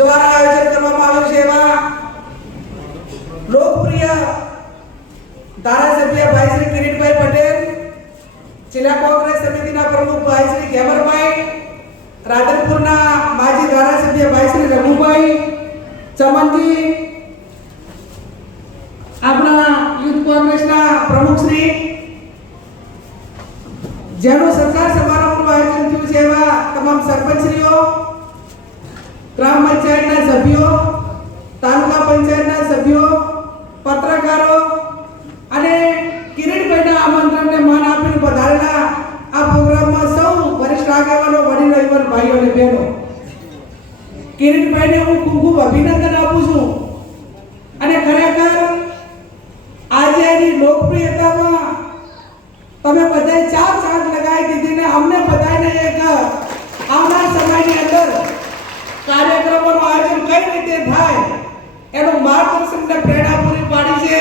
દ્વારા આયોજન કરવામાં આવ્યું છે એવા લોકપ્રિય ધારાસભ્ય ભાઈ શ્રી કિરીટભાઈ પટેલ, જિલ્લા કોંગ્રેસ સમિતિના પ્રમુખ ભાઈ શ્રી ગેમરભાઈ, રાધનપુરના માજી ધારાસભ્ય ભાઈ શ્રી રઘુભાઈ ચમનજી, આપણા યુથ કોંગ્રેસના પ્રમુખ શ્રી, જેનું સરકાર સમારંભનું આયોજન થયું છે એવા તમામ સરપંચશ્રીઓ, ગ્રામ પંચાયતના સભ્યો, તાલુકા પંચાયતના સભ્યો, પત્રકારો અને કિરીટભાઈના આમંત્રણને માન આપીને પધારેલા આ પ્રોગ્રામમાં સૌ વરિષ્ઠ આગેવાનો, વડીલો, યુવાન ભાઈઓ અને બહેનો, કિરીટભાઈને હું ખૂબ ખૂબ અભિનંદન આપું છું. અને ખરેખર આજે એની લોકપ્રિયતામાં તમે બધાએ ચાર ચાંદ લગાવી દીધી ને અમને બધાને એક આવનાર સમયની અંદર કાર્યક્રમોનું આયોજન કઈ રીતે થાય એનું માર્ગદર્શન ને પ્રેરણા પૂરી પાડી છે.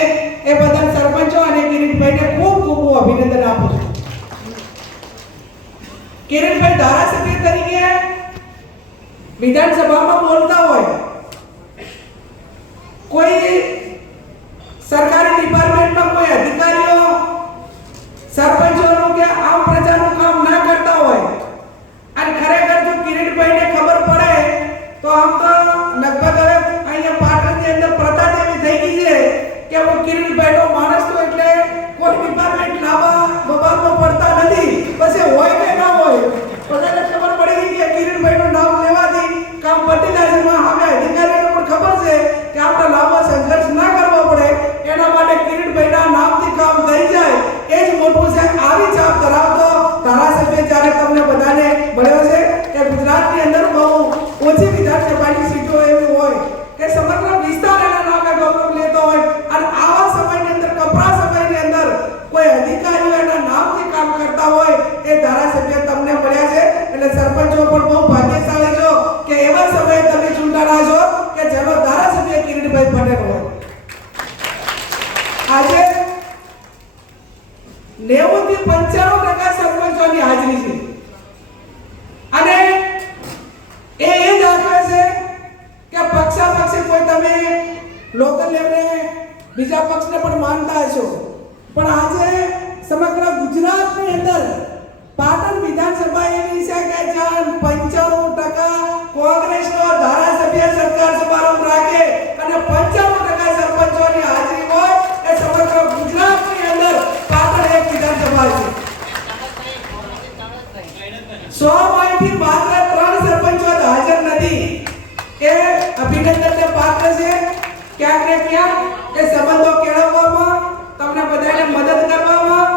એ બધા સરપંચો અને કિરીટભાઈને ખૂબ ખૂબ અભિનંદન આપું છું. કિરીટભાઈ ધારાસભ્ય તરીકે વિધાનસભામાં બોલતા હોય, કોઈ સરકારી ડિપાર્ટમેન્ટમાં કોઈ અધિકારીઓ સરપંચોનું કે આમ પ્રજાનું કામ ના કરતા હોય અને ખરેખર જો કિરીટભાઈને ખબર પડે તો આમ તો લગભગ હવે અહીંયા પાટણની અંદર પ્રથા એવી થઈ ગઈ છે કે હું કિરીટભાઈનો માણસ તો એટલે કોઈ ડિપાર્ટમેન્ટ લાવવા બબાલમાં પડતા નથી. પછી હોય કે ના હોય બધાને ખબર પડી ગઈ કે કિરીટભાઈનું નામ લેવાથી કામ પતી જાય છે. હવે અધિકારીઓને પણ ખબર છે કે આપણે લાંબો સંઘર્ષ ના કરવો પડે, એના માટે કિરીટભાઈના નામથી કામ થઈ જાય એ જ મોટું છે. આવી છાપ ધરાવતો ધારાસભ્ય જ્યારે તમને બધાને મળ્યો છે કે ગુજરાતની અંદર બહુ ઓછી વિધાનસભાની સીટો એવી હોય કે સમગ્ર વિસ્તાર એના નામે ગૌરવ લેતો હોય અને આવા સમયની અંદર, કપરા સમયની અંદર કોઈ અધિકારીઓ એના નામથી કામ કરતા હોય એ ધારાસભ્ય તમને મળ્યા છે. એટલે સરપંચો પણ બહુ ભાગ્યશાળી છો કે એવા સમયે તમે ચૂંટાણા છો કે જેનો ધારાસભ્ય કિરીટભાઈ પટેલ હોય. આજે 90 થી 95% સરપંચોની હાજરી છે અને એ જ આશા છે કે પક્ષાપક્ષી કોઈ તમે લોકલ લેવલે બીજા પક્ષને પણ માનતા હશો, પણ આજે સમગ્ર ગુજરાતની અંદર પાટણ વિધાનસભા એવી છે કે જ્યાં 95% કોંગ્રેસનો ધારાસભ્ય સરકાર સમારંભ રાખે અને 95% સરપંચોની હાજરી હોય એ સમગ્ર ગુજરાતની અંદર પાટણ એક વિધાનસભા છે. 100 માંથી માત્ર 3 સરપંચો હાજર નથી. એ અભિનંદનને પાત્ર છે. ક્યાંક ને ક્યાંક એ સંબંધો કેળવવામાં, તમને બધાને મદદ કરવામાં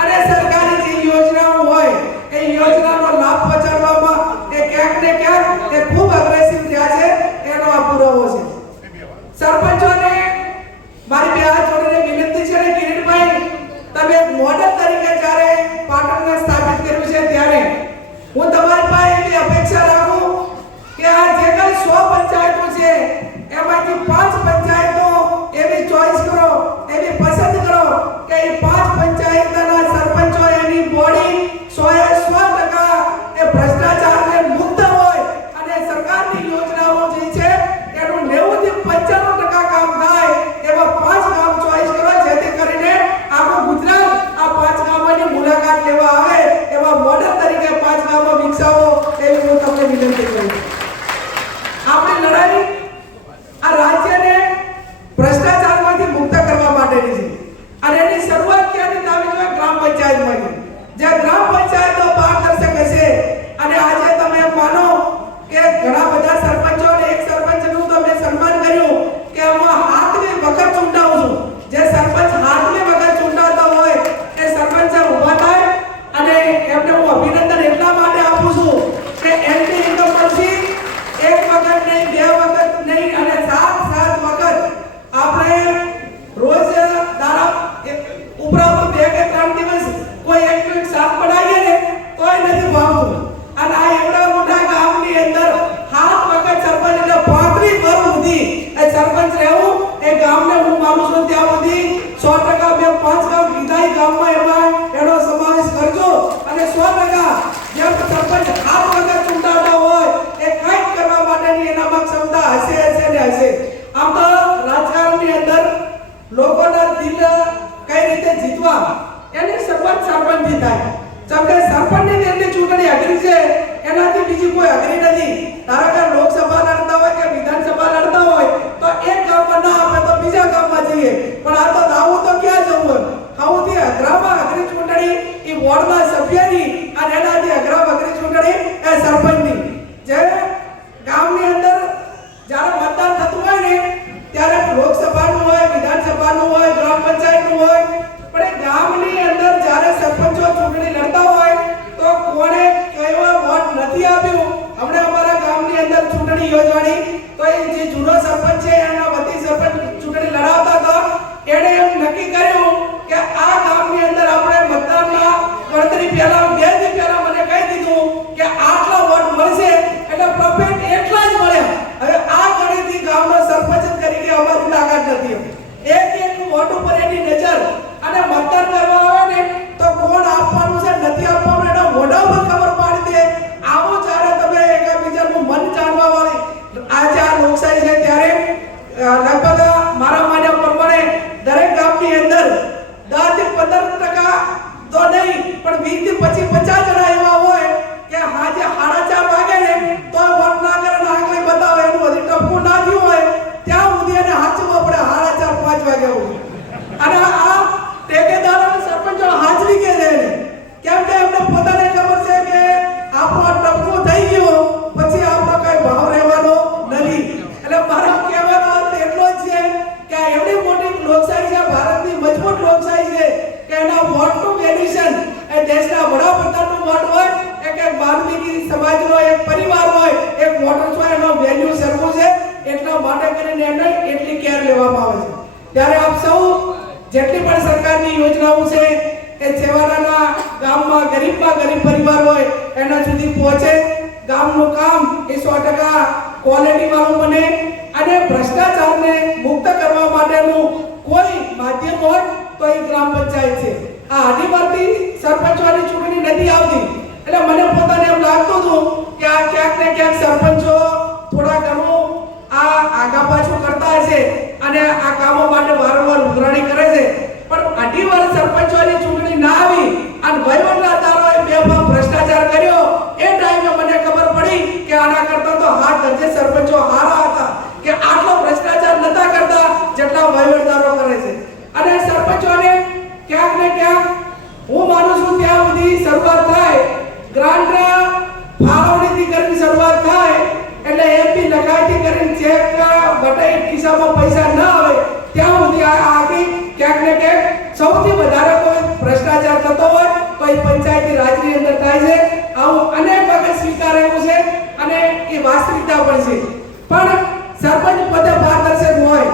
અને સરકારી જે યોજનાઓ હોય એ યોજનાનો લાભ પહોંચાડવામાં એ ક્યાંક ને ક્યાંક એ ખૂબ અગ્રેસિવ થયા છે. એનો આ પુરાવો છે. સરપંચોને મારી બે હાથ જોડીને વિનંતી છે ને કિરીટભાઈ, તમે એક મોડેલ તરીકે જ્યારે પાટણને સ્થાપિત કર્યું છે ત્યારે હું તમારી પાસે એવી અપેક્ષા રાખું કે આ જે કઈ 100 પંચાયતો છે એમાંથી 5 પંચાયતો એવી ચોઈસ કરો, એવી પસંદ કરો કે એ 5 પંચાયતના સરપંચો એની બોડી 100% એ ભ્રષ્ટાચારને મુક્ત હોય અને સરકારની યોજનાઓ જે છે એનું 90 થી 95% કામ થાય એવા 5 ગામ ચોઈસ કરો, જેથી કરીને આખું ગુજરાત આ 5 ગામોની મુલાકાત લેવા આવે એવા મોડેલ તરીકે 5 ગામો વિકસાવો એવી હું તમને વિનંતી કરું. આપણી લડાઈ આ રાજ્યને ભ્રષ્ટાચારમાંથી મુક્ત કરવા માટેની છે અને એની શરૂઆત ક્યાંથી થવી જોઈએ? ગ્રામ પંચાયતમાંથી. જે ગ્રામ પંચાયતો પારદર્શક હશે અને આજે તમે માનો કે ઘણા બધા સરપંચો અને એક સરપંચનું તમે સન્માન કર્યું કે આમાં હાથની વખત ચૂંટાવું છું. જે સરપંચ હાથની વખત ચૂંટાતા હોય એ સરપંચ ઊભા થાય અને એમને હું અભિનંદન એટલા માટે આપું છું કે એમની ઇન્કમથી એક વખત નહીં, બે વખત નહીં અને 7 વખત આપણે રોજ દારા ઉપરાંત 2 કે 3 દિવસ કોઈ એક સાફ પડાવીએ ને તોય નથી ભાવતું. અને આ એવડા મોટા ગામની અંદર 7 વખત સરપંચ એટલે 35 વર્ષ સુધી એ સરપંચ રહેવું એ ગામને હું માનું છું ત્યાં સુધી 100% બે 5 ગામ વિધાઈ ગામમાં એમાં એનો સમાવેશ કરજો અને 100% જેમ સરપંચ 7 વખત ચૂંટાતા હોય એ કંઈક કરવા માટેની એનામાં ક્ષમતા કરતા હશે ને હશે. આમ તો રાજકારણની અંદર લોકોના દિલ કઈ રીતે જીતવા એની શરૂઆત સરપંચથી થાય. જેમ કે સરપંચની જેટલી ચૂંટણી અઘરી છે એનાથી બીજી કોઈ અઘરી નથી. ધારો કે લોકસભા લડતા હોય કે વિધાનસભા લડતા હોય તો એક ગામમાં ના આપે તો બીજા ગામમાં જઈએ, પણ આ તો દાવું તો ક્યાં જવું? સૌથી અઘરામાં અઘરી ચૂંટણી એ વોર્ડના સભ્યની અને એનાથી અઘરામાં અઘરી ચૂંટણી એ સરપંચની. જે ગામની અંદર જ્યારે મતદાન થતું હોય ને ત્યારે લોકસભાનું હોય, વિધાનસભાનું હોય, ગ્રામ પંચાયતનું હોય, પણ એ ગામની અંદર જ્યારે સરપંચો ચૂંટણી લડતા હોય તો કોણે કેવા વોટ નથી આપ્યું. હમણે અમારા ગામની અંદર ચૂંટણી યોજવાની તો એ જે જૂનો સરપંચ છે એના વતી સરપંચ ચૂંટણી લડાવતા હતા. એણે એમ નક્કી કર્યું કે આ ગામની અંદર આપણે મતદાનના ગણતરી પહેલા 2 દી પહેલા મને કહી દીધું કે આટલા વોટ મળશે એટલે પ્રોફિટ એટલા જ મળ્યા. હવે આ ગણતરી ગામનો સરપંચ તરીકે અમારી લાગત નથી. એક વોટ ઉપર એની નજર અને મતદાન કરવા આવે ને તો કોણ આપવાનું છે નથી આપવાનું એના મોઢા પર ખબર પાડી દે. આવો જ્યારે તમે એકબીજાનું મન જાણવા વાળી આજે આ લોકશાહી છે ત્યારે લગભગ મારા માન્યા પ્રમાણે દરેક ગામની અંદર 10 થી 15% તો નહીં પણ 20 થી 50 જણા એવા હોય કે આજે 4:30 વાગે ને તો વોટ ના કરે ને આગળ બતાવે એનું હજી ટપકું ના થયું હોય ત્યાં સુધી એને હાચવા પડે 4:30 5 વાગે સુધી. અને આ ટેકેદારો સરપંચો હાજરી કે છે કેમ કે એમને પોતાને ખબર છે કે આપણો ટપકું થઈ ગયો પછી આપણો કઈ ભાવ રહેવાનો નથી. એટલે મારો કહેવાનો અર્થ એટલો જ છે કે એવડી મોટી લોકશાહી છે, ભારતની મજબૂત લોકશાહી છે કે એના વોટનું વેલ્યુએશન એ દેશના વડાપ્રધાનનો વોટ હોય એક વાલ્મીકી સમાજનો એક પરિવાર હોય એક વોટર હોય એનો વેલ્યુ સરખું છે. એટલા માટે કરીને એને એટલી કેર લેવામાં આવે છે. ત્યારે આપ સૌ જેટલી પણ સરકારની યોજનાઓ છે એ છેવાડાના ગામમાં ગરીબ પરિવાર હોય એના સુધી પહોંચે. ગામનું કામ એ 100% ક્વોલિટી વાળું બને અને ભ્રષ્ટાચારને મુક્ત કરવા માટેનું કોઈ માધ્યમ હોય તો એ ગ્રામ પંચાયત છે. આ આદિવાસી સરપંચોની ચૂંટણી નથી આવતી એટલે મને પોતાને એમ લાગતું હતું કે આ ક્યાંક ને ક્યાંક સરપંચો થોડા ઘણું આ આગા પાછું કરતા હશે અને આ કામો માટે વારંવાર ઉઘરાણી કરે છે. પણ 2.5 વર્ષ સરપંચોની ચૂંટણી ના આવી અને વહીવટના તારોએ બેફામ ભ્રષ્ટાચાર કર્યો એ ટાઈમે મને ખબર પડી કે આના કરતા તો હાથ દરજે સરપંચો હારા હતા કે આટલો ભ્રષ્ટાચાર નતા કરતા જેટલા વહીવટદારો કરે છે. અને સરપંચોને ક્યાંક ને ક્યાંક હું માનું છું ત્યાં સુધી શરૂઆત થાય ગ્રાન્ટ ફાળવણીથી કરીને શરૂઆત થાય એટલે એમપી લખાઈથી કરીને ચેક બટાઈ ખિસ્સામાં પૈસા ન આવે ત્યાં સુધી આ આખી ક્યાંક ને ક્યાંક સૌથી વધારે કોઈ ભ્રષ્ટાચાર થતો હોય તો એ પંચાયતી રાજની અંદર થાય છે. આવું અનેક વખત સ્વીકારેલું છે અને એ વાસ્તવિકતા પણ છે. પણ સરપંચ પોતે પારદર્શક હોય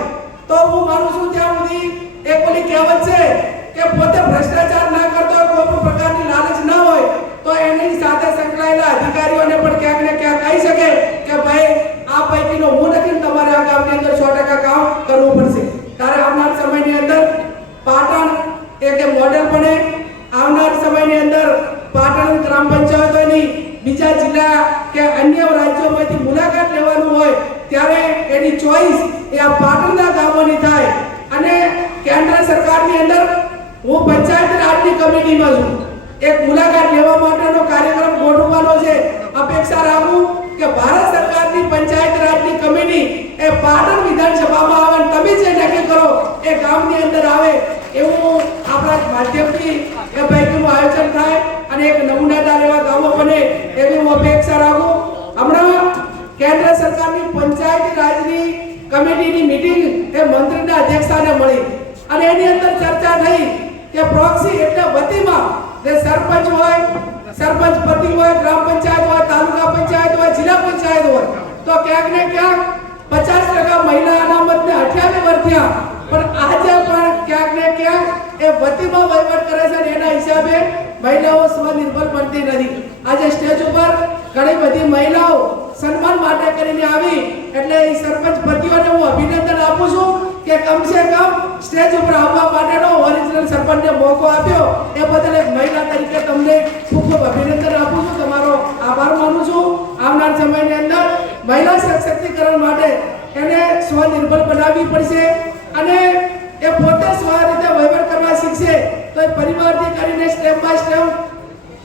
તો હું માનું છું ત્યાં સુધી એક ઓલી કહેવત છે કે પોતે ભ્રષ્ટાચાર ના કરતો હોય કોઈ પણ પ્રકારની લાલચ ન હોય તો એની સાથે સંકળાયેલા અધિકારીઓને પણ ક્યાંક ને ક્યાંક કહી શકે કે ભાઈ આ પૈકીનો હું નથી, તમારે આ ગામની અંદર 100% કામ કરવું પડશે. ત્યારે આવનાર સમયની અંદર પાટણ એક મોડેલ બને. આવનાર સમયની અંદર પાટણ ગ્રામ પંચાયતોની બીજા જિલ્લા કે અન્ય રાજ્યોમાંથી મુલાકાત લેવાનું હોય ત્યારે એની ચોઈસ એ આ પાટણના ગામોની થાય. અને કેન્દ્ર સરકારની અંદર હું પંચાયત રાજની કમિટીમાં છું. એક મુલાકાત લેવા માટેનો કાર્યક્રમ ગોઠવવાનો છે. અપેક્ષા રાખું કે ભારત સરકારની પંચાયત રાજની કમિટી એ પાટણ વિધાનસભામાં આવે તમે જે નક્કી કરો એ ગામની અંદર આવે એવું આપણા માધ્યમથી એ પૈકીનું આયોજન થાય અને એક નમૂનાદાર એવા ગામો બને એવી હું અપેક્ષા રાખું. હમણાં કેન્દ્ર સરકારની પંચાયત રાજની કમિટીની મીટિંગ એ મંત્રીના અધ્યક્ષસ્થાને મળી અને એની અંદર ચર્ચા થઈ કે પ્રોક્સી એટલે વતીમાં જે સરપંચ હોય, સરપંચ પતિ હોય, ગ્રામ પંચાયત હોય, તાલુકા પંચાયત હોય, જિલ્લા પંચાયત હોય તો ક્યાંક ને ક્યાંક 50% મહિલા અનામતને 28 વર્ષ થયા પણ આજે પણ ક્યાંક ને ક્યાંક એ વતીમાં વહીવટ કરે છે અને એના હિસાબે મહિલાઓ સ્વનિર્ભર બનતી નથી. આજે સ્ટેજ ઉપર ઘણી બધી મહિલાઓ સન્માન માટે કરીને આવી એટલે એ સરપંચ પતિઓને હું અભિનંદન આપું છું કે કમસે કમ સ્ટેજ ઉપર આવવા માટેનો ઓરિજિનલ સરપંચને મોકો આપ્યો એ બદલ એક મહિલા તરીકે તમને ખૂબ ખૂબ અભિનંદન આપું છું. તમારો આભાર માનું છું. આવનાર સમયની અંદર મહિલા સશક્તિકરણ માટે એને સ્વનિર્ભર બનાવવી પડશે અને એ પોતે સ્વ રીતે વહીવટ કરવા શીખશે તો એ પરિવારથી કરીને સ્ટેપ બાય સ્ટેપ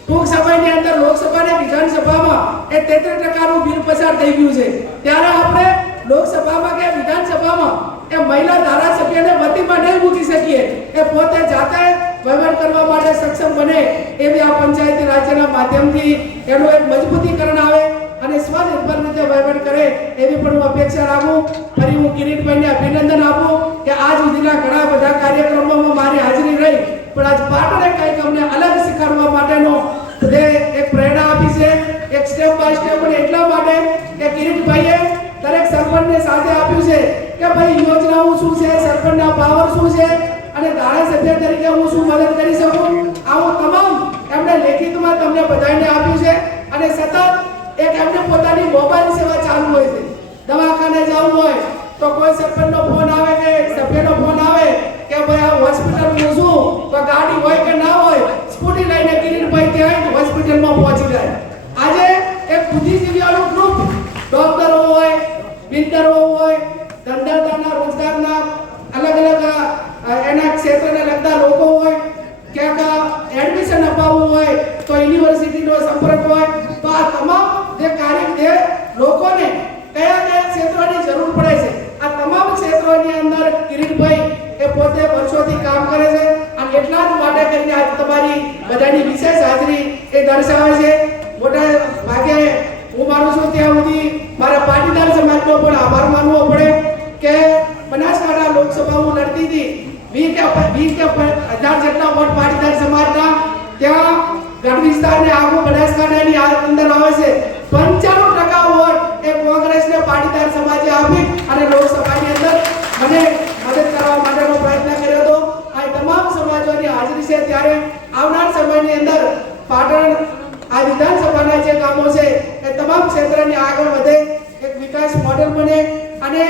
ટૂંક સમયની અંદર લોકસભા અને વિધાનસભામાં એ 33% નું બિલ પસાર થઈ ગયું છે ત્યારે આપણે લોકસભામાં કે વિધાનસભામાં એ મહિલા ધારાસભ્યને વતીમાં નહીં મૂકી શકીએ એ પોતે જાતે વહીવટ કરવા માટે સક્ષમ બને એવી આ પંચાયતી રાજ્યના માધ્યમથી એનું એક મજબૂતીકરણ આવે અને સ્વનિર્ભર રીતે વહીવટ કરે એવી પણ હું અપેક્ષા રાખું. ફરી હું કિરીટભાઈને અભિનંદન આપું કે આજ સુધીના ઘણા બધા કાર્યક્રમોમાં મારી હાજરી રહી પણ આજ પાટણે કંઈક અમને અલગ શીખવાડવા માટેનો એક પ્રેરણા આપી છે. એક સ્ટેપ બાય સ્ટેપ પણ એટલા માટે કે કિરીટભાઈએ દરેક સરપંચને સાથે આપ્યું છે કે ભાઈ યોજનાઓ શું છે, સરપંચના પાવર શું છે અને ધારાસભ્ય તરીકે હું શું મદદ કરી શકું આવું તમામ એમણે લેખિતમાં તમને બધાને આપ્યું છે અને સતત એક એમને પોતાની મોબાઈલ સેવા ચાલુ હોય છે. દવાખાને જવું હોય તો કોઈ સરપંચનો ફોન આવે કે સભ્યનો ફોન આવે કે ભાઈ આ હોસ્પિટલમાં શું તો ગાડી હોય કે ના હોય સ્કૂટી લઈને કિરીટભાઈ ત્યાં હોસ્પિટલમાં પહોંચી જાય. આજે એક બુદ્ધિજીવીઓનું ગ્રુપ ડોક્ટરો હોય, બિલ્ડરો હોય, ધંધાદારના રોજગારના અલગ અલગ એના ક્ષેત્રને લગતા લોકો હોય, ક્યાંક એડમિશન અપાવવું હોય તો યુનિવર્સિટીનો સંપર્ક હોય તો આ તમામ જે કાર્ય જે લોકોને કયા કયા ક્ષેત્રોની જરૂર પડે છે આ તમામ ક્ષેત્રોની અંદર કિરીટભાઈ એ પોતે વર્ષોથી કામ કરે છે અને એટલા જ માટે કરીને આજ તમારી બધાની વિશેષ હાજરી એ દર્શાવે છે. મોટા ભાગે હું માનું છું ત્યાં સુધી મારા પાટીદાર સમાજનો પણ આભાર માનવો પડે કે બનાસકાંઠા લોકસભા હું લડતી હતી 20,000 જેટલા વોટ પાટીદાર સમાજના ત્યાં ગઢ વિસ્તારને આગળ બનાસકાંઠાની અંદર આવે છે 95% વોટ એ કોંગ્રેસને પાટીદાર સમાજે આપી અને લોકસભાની અંદર મને મદદ કરવા માટેનો પ્રયત્ન કર્યો હતો. આ તમામ સમાજોની હાજરી છે ત્યારે આવનાર સમયની અંદર પાટણ આ વિધાનસભાના જે કામો છે એ તમામ ક્ષેત્રની આગળ વધે, એક વિકાસ મોડેલ બને અને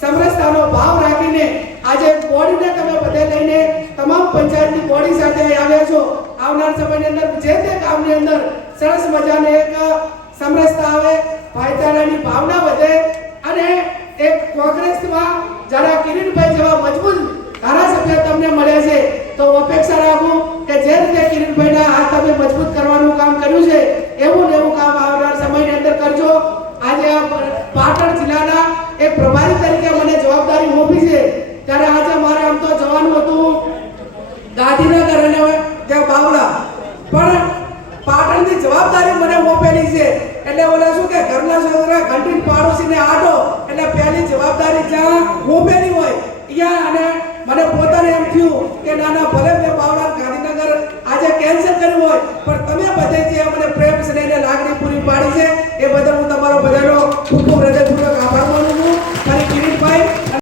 સમરસતાનો ભાવ રાખીને આજે બોડીને તમે બધે લઈને તમામ પંચાયતની બોડી સાથે આવ્યા છો. આવનાર સમયની અંદર જે તે કામની અંદર સરસ મજાને એક સમરસતા આવે, ભાઈચારાની ભાવના વધે અને એક કોંગ્રેસમાં જરા કિરીટભાઈ જેવા મજબૂત ધારાસભ્ય તમને મળ્યા છે તો અપેક્ષા રાખું કે જે રીતે કિરીટભાઈના હાથ તમે મજબૂત કરવાનું કામ કર્યું છે એવું ને એવું કામ આવનાર સમયની અંદર કરજો. આજે પાટણ જિલ્લાના એક પ્રભારી તરીકે મને જવાબદારી મોકલી છે ત્યારે આજે મારે આમ તો જવાનું હતું ગાંધીનગર અને ત્યાં બાવળા પણ પાટણની જવાબદારી મને મોકલેલી છે એટલે ઓલા શું કે ઘરના છોકરા ઘંટી પાડોશીને આડો એટલે પહેલી જવાબદારી જ્યાં મોકલેલી હોય અહીંયા અને મને પોતાને એમ થયું કે નાના ભલે મેં બાવળા ગાંધીનગર આજે કેન્સલ કર્યું હોય પણ તમે બધે જે મને પ્રેમ સ્નેહ અને લાગણી પૂરી પાડી છે એ